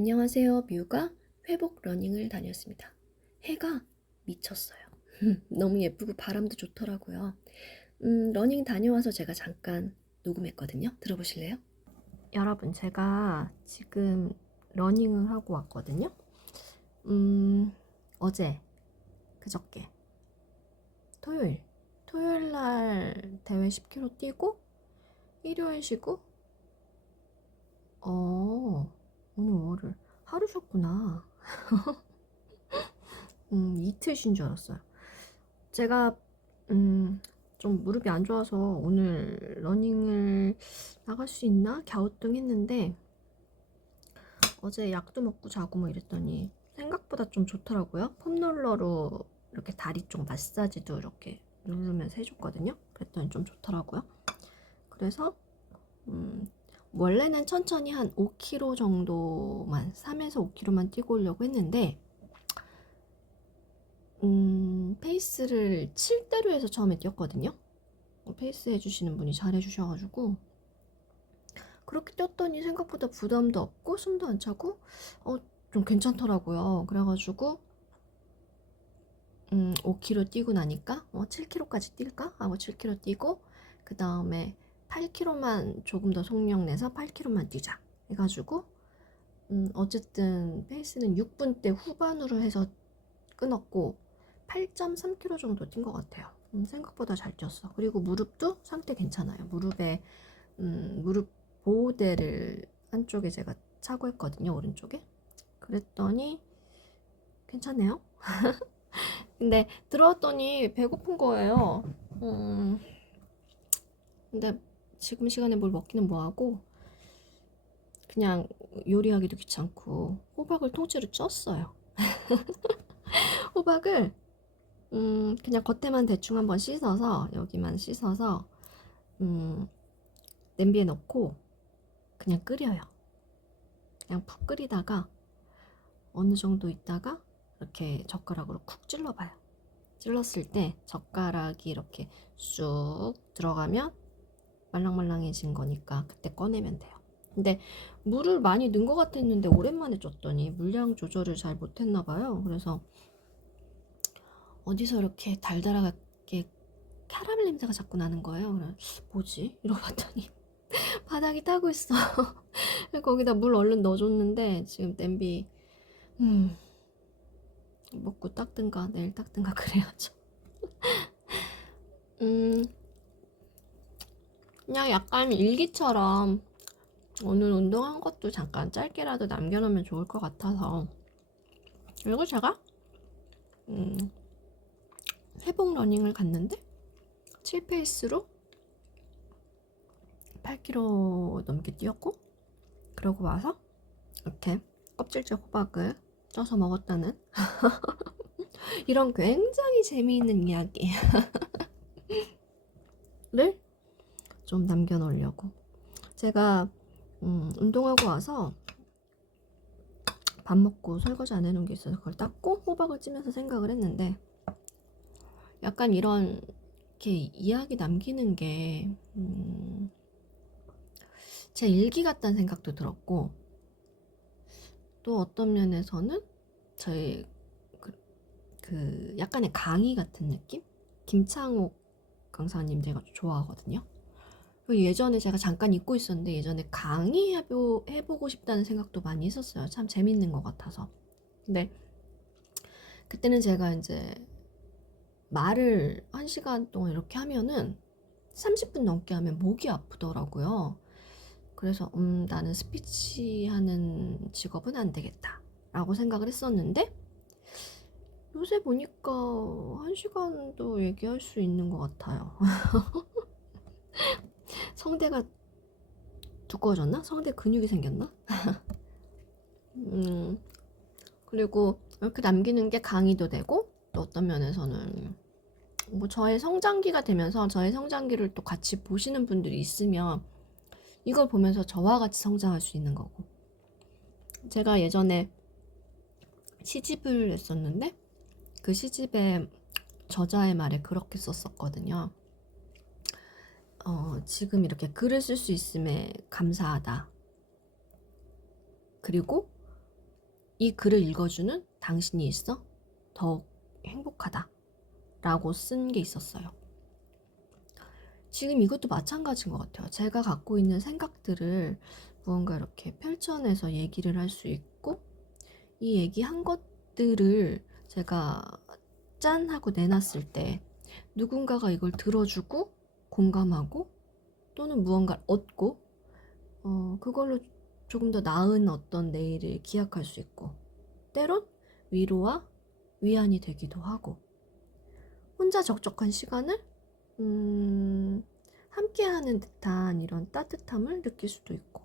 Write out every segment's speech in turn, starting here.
안녕하세요. 뮤가 회복 러닝을 다녔습니다. 해가 미쳤어요. 너무 예쁘고 바람도 좋더라고요. 음, 러닝 다녀와서 제가 잠깐 녹음했거든요. 들어보실래요? 여러분, 제가 지금 러닝을 하고 왔거든요. 음, 어제, 그저께, 토요일, 토요일 날 대회 10km 뛰고, 일요일 쉬고, 어, 오늘 월요일 하루 쉬었구나. 음, 이틀 쉰 줄 알았어요. 제가 음, 좀 무릎이 안 좋아서 오늘 러닝을 나갈 수 있나 갸우뚱 했는데 어제 약도 먹고 자고 뭐 이랬더니 생각보다 좀 좋더라고요. 폼롤러로 이렇게 다리 쪽 마사지도 이렇게 누르면서 해줬거든요. 그랬더니 좀 좋더라고요. 그래서 음, 원래는 천천히 한 5km 정도만 3에서 5km만 뛰고 오려고 했는데 음, 페이스를 7대로 해서 처음에 뛰었거든요. 어, 페이스 해주시는 분이 잘 해주셔가지고 그렇게 뛰었더니 생각보다 부담도 없고 숨도 안 차고 어, 좀 괜찮더라고요. 그래가지고 음, 5km 뛰고 나니까 어, 7km까지 뛸까 하고 7km 뛰고 그 다음에 8km만 조금 더 속력 내서 8km만 뛰자 해가지고 음, 어쨌든 페이스는 6분대 후반으로 해서 끊었고 8.3km 정도 뛴 것 같아요. 음, 생각보다 잘 뛰었어. 그리고 무릎도 상태 괜찮아요. 무릎에 음, 무릎 보호대를 한쪽에 제가 차고 했거든요. 오른쪽에. 그랬더니 괜찮네요. 근데 들어왔더니 배고픈 거예요. 음, 근데 지금 시간에 뭘 먹기는 뭐하고 그냥 요리하기도 귀찮고 호박을 통째로 쪘어요. 호박을 음, 그냥 겉에만 대충 한번 씻어서 여기만 씻어서 음, 냄비에 넣고 그냥 끓여요. 그냥 푹 끓이다가 어느 정도 있다가 이렇게 젓가락으로 쿡 찔러봐요. 찔렀을 때 젓가락이 이렇게 쑥 들어가면 말랑말랑해진 거니까 그때 꺼내면 돼요. 근데 물을 많이 넣은 것 같았는데 오랜만에 쪘더니 물량 조절을 잘 못했나 봐요. 그래서 어디서 이렇게 달달하게 캐러멜 냄새가 자꾸 나는 거예요. 그래서 뭐지? 이러고 봤더니 바닥이 타고 있어. 거기다 물 얼른 넣어줬는데 지금 냄비 음 먹고 닦든가 내일 닦든가 그래야죠. 음 그냥 약간 일기처럼 오늘 운동한 것도 잠깐 짧게라도 남겨놓으면 좋을 것 같아서. 그리고 제가 음, 회복 러닝을 갔는데 7페이스로 8km 넘게 뛰었고 그러고 와서 이렇게 껍질째 호박을 쪄서 먹었다는 이런 굉장히 재미있는 이야기를 좀 남겨 놓으려고 제가 음, 운동하고 와서 밥 먹고 설거지 안 해놓은 게 있어서 그걸 닦고 호박을 찌면서 생각을 했는데 약간 이런 이렇게 이야기 남기는 게 음, 제 일기 같다는 생각도 들었고 또 어떤 면에서는 저의 그, 그 약간의 강의 같은 느낌? 김창옥 강사님 제가 좋아하거든요. 예전에 제가 잠깐 잊고 있었는데 예전에 강의 해보, 해보고 싶다는 생각도 많이 있었어요. 참 재밌는 것 같아서. 근데 그때는 제가 이제 말을 한 시간 동안 이렇게 하면은 30분 넘게 하면 목이 아프더라고요. 그래서 음 나는 스피치 하는 직업은 안 되겠다 라고 생각을 했었는데 요새 보니까 한 시간도 얘기할 수 있는 것 같아요. 성대가 두꺼워졌나? 성대 근육이 생겼나? 음, 그리고 이렇게 남기는 게 강의도 되고 또 어떤 면에서는 뭐 저의 성장기가 되면서 저의 성장기를 또 같이 보시는 분들이 있으면 이걸 보면서 저와 같이 성장할 수 있는 거고 제가 예전에 시집을 했었는데 그 시집에 저자의 말에 그렇게 썼었거든요. 어, 지금 이렇게 글을 쓸 수 있음에 감사하다. 그리고 이 글을 읽어주는 당신이 있어 더욱 행복하다 라고 쓴 게 있었어요. 지금 이것도 마찬가지인 것 같아요. 제가 갖고 있는 생각들을 무언가 이렇게 펼쳐내서 얘기를 할 수 있고 이 얘기한 것들을 제가 짠 하고 내놨을 때 누군가가 이걸 들어주고 공감하고 또는 무언가를 얻고 어, 그걸로 조금 더 나은 어떤 내일을 기약할 수 있고 때론 위로와 위안이 되기도 하고. 혼자 적적한 시간을 음, 함께하는 듯한 이런 따뜻함을 느낄 수도 있고.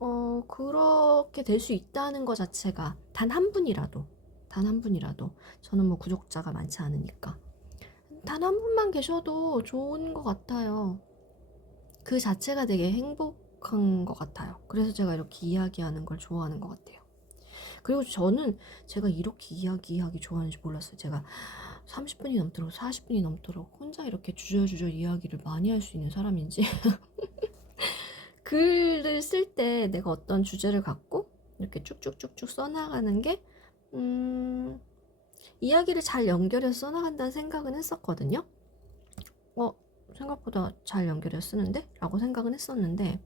어, 그렇게 될 수 있다는 것 자체가 단 한 분이라도 단 한 분이라도 저는 뭐 구독자가 많지 않으니까 단 한 분만 계셔도 좋은 것 같아요. 그 자체가 되게 행복한 것 같아요. 그래서 제가 이렇게 이야기하는 걸 좋아하는 것 같아요. 그리고 저는 제가 이렇게 이야기하기 좋아하는지 몰랐어요. 제가 30분이 넘도록 40분이 넘도록 혼자 이렇게 주저주저 이야기를 많이 할 수 있는 사람인지 글을 쓸 때 내가 어떤 주제를 갖고 이렇게 쭉쭉쭉쭉 써나가는 게 음, 이야기를 잘 연결해서 써나간다는 생각은 했었거든요. 어, 생각보다 잘 연결해서 쓰는데? 라고 생각은 했었는데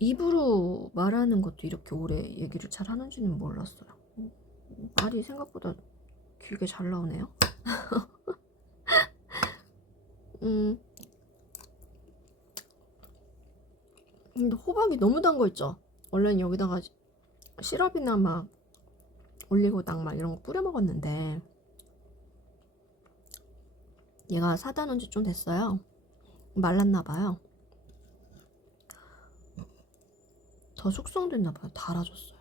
입으로 말하는 것도 이렇게 오래 얘기를 잘 하는지는 몰랐어요. 음, 말이 생각보다 길게 잘 나오네요. 음, 근데 호박이 너무 단 거 있죠? 원래는 여기다가 시럽이나 막 올리고당 막 이런 거 뿌려 먹었는데 얘가 사다 놓은 지 좀 됐어요. 말랐나 봐요. 더 숙성됐나 봐요. 달아졌어요.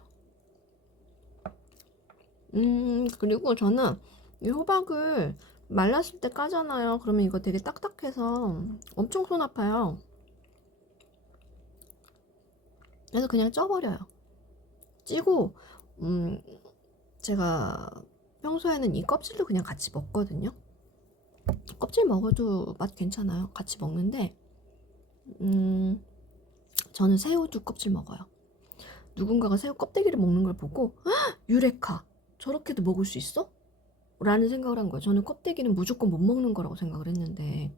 음, 그리고 저는 이 호박을 말랐을 때 까잖아요. 그러면 이거 되게 딱딱해서 엄청 손 아파요. 그래서 그냥 쪄버려요. 찌고, 음, 제가 평소에는 이 껍질도 그냥 같이 먹거든요. 껍질 먹어도 맛 괜찮아요. 같이 먹는데, 음, 저는 새우도 껍질 먹어요. 누군가가 새우 껍데기를 먹는 걸 보고, 헉, 유레카! 저렇게도 먹을 수 있어? 라는 생각을 한 거예요. 저는 껍데기는 무조건 못 먹는 거라고 생각을 했는데,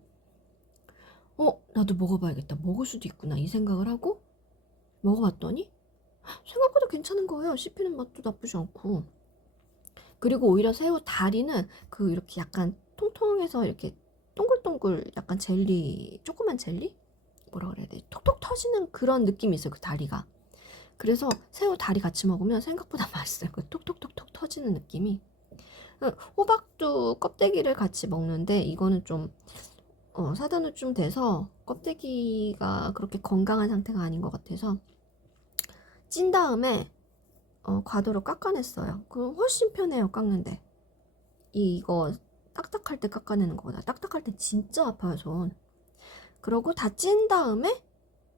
어, 나도 먹어봐야겠다. 먹을 수도 있구나. 이 생각을 하고, 먹어봤더니, 생각보다 괜찮은 거예요. 씹히는 맛도 나쁘지 않고. 그리고 오히려 새우 다리는 그 이렇게 약간 통통해서 이렇게 동글동글 약간 젤리, 조그만 jel리? 뭐라 그래야 돼? 톡톡 터지는 그런 느낌이 있어요. 그 다리가. 그래서 새우 다리 같이 먹으면 생각보다 맛있어요. 그 톡톡톡톡 터지는 느낌이. 어, 호박도 껍데기를 같이 먹는데 이거는 좀 어, 사다는 좀 돼서 껍데기가 그렇게 건강한 상태가 아닌 것 같아서 찐 다음에 어, 과도로 깎아냈어요. 그럼 훨씬 편해요, 깎는데. 이거 딱딱할 때 깎아내는 거보다 딱딱할 때 진짜 아파요, 손. 그러고 다 찐 다음에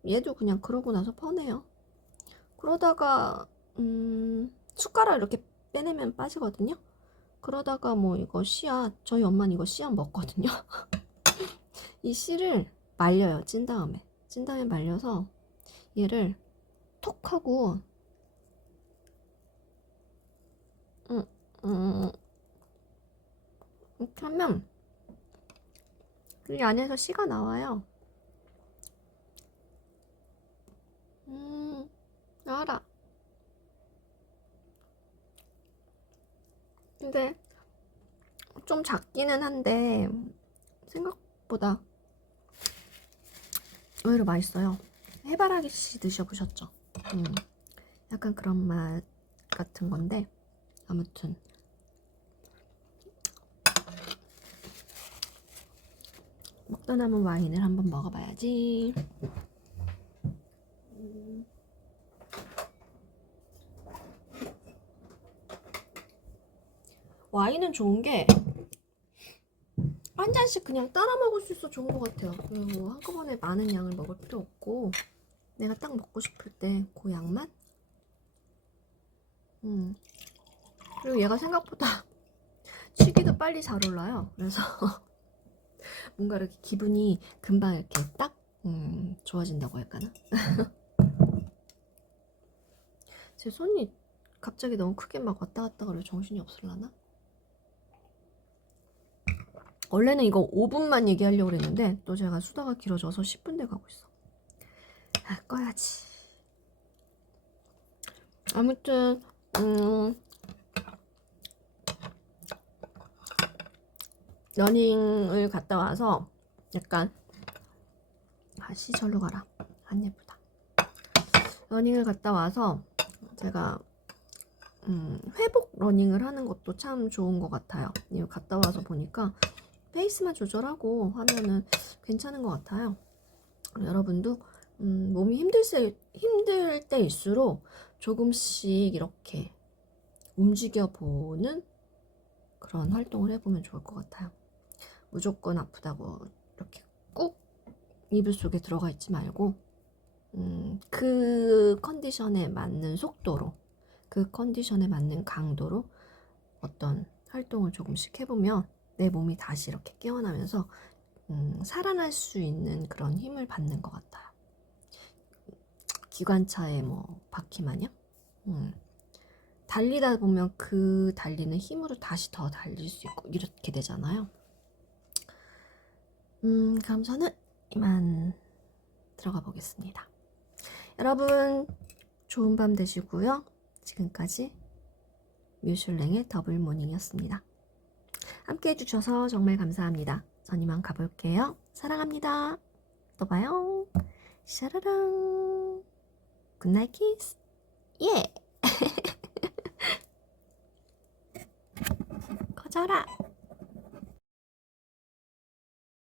얘도 그냥 그러고 나서 퍼내요. 그러다가 음, 숟가락 이렇게 빼내면 빠지거든요. 그러다가 뭐 이거 씨앗, 저희 엄마는 이거 씨앗 먹거든요. 이 씨를 말려요, 찐 다음에. 찐 다음에 말려서 얘를 톡 하고 음, 음, 이렇게 하면 이 안에서 씨가 나와요. 음, 알아. 근데 좀 작기는 한데 생각보다 의외로 맛있어요. 해바라기 씨 드셔보셨죠? 음, 약간 그런 맛 같은 건데 아무튼 먹다 남은 와인을 한번 먹어봐야지. 음. 와인은 좋은 게 한 잔씩 그냥 따라 먹을 수 있어 좋은 것 같아요. 그리고 한꺼번에 많은 양을 먹을 필요 없고 내가 딱 먹고 싶을 때 그 양만. 음. 그리고 얘가 생각보다 취기도 빨리 잘 올라요. 그래서 뭔가 이렇게 기분이 금방 이렇게 딱 음, 좋아진다고 할까나? 제 손이 갑자기 너무 크게 막 왔다 갔다 그래 정신이 없을라나? 원래는 이거 5분만 얘기하려고 그랬는데 또 제가 수다가 길어져서 10분 돼 가고 있어. 아, 꺼야지. 아무튼 음 러닝을 갔다 와서 약간 아씨 절로 가라. 안 예쁘다. 러닝을 갔다 와서 제가 음, 회복 러닝을 하는 것도 참 좋은 것 같아요. 갔다 와서 보니까 페이스만 조절하고 하면은 괜찮은 것 같아요. 여러분도 음, 몸이 힘들, 때, 힘들 때일수록 조금씩 이렇게 움직여 보는 그런 활동을 해보면 좋을 것 같아요. 무조건 아프다고 이렇게 꾹 이불 속에 들어가 있지 말고, 음, 그 컨디션에 맞는 속도로, 그 컨디션에 맞는 강도로 어떤 활동을 조금씩 해보면 내 몸이 다시 이렇게 깨어나면서 음, 살아날 수 있는 그런 힘을 받는 것 같아요. 기관차에 뭐 바퀴 마냥? 음. 달리다 보면 그 달리는 힘으로 다시 더 달릴 수 있고 이렇게 되잖아요. 음, 그럼 저는 이만 들어가 보겠습니다. 여러분 좋은 밤 되시고요. 지금까지 뮤슐랭의 더블 모닝이었습니다. 함께 해주셔서 정말 감사합니다. 전 이만 가볼게요. 사랑합니다. 또 봐요. 샤라랑. 굿나잇 키스. 예. 꺼져라.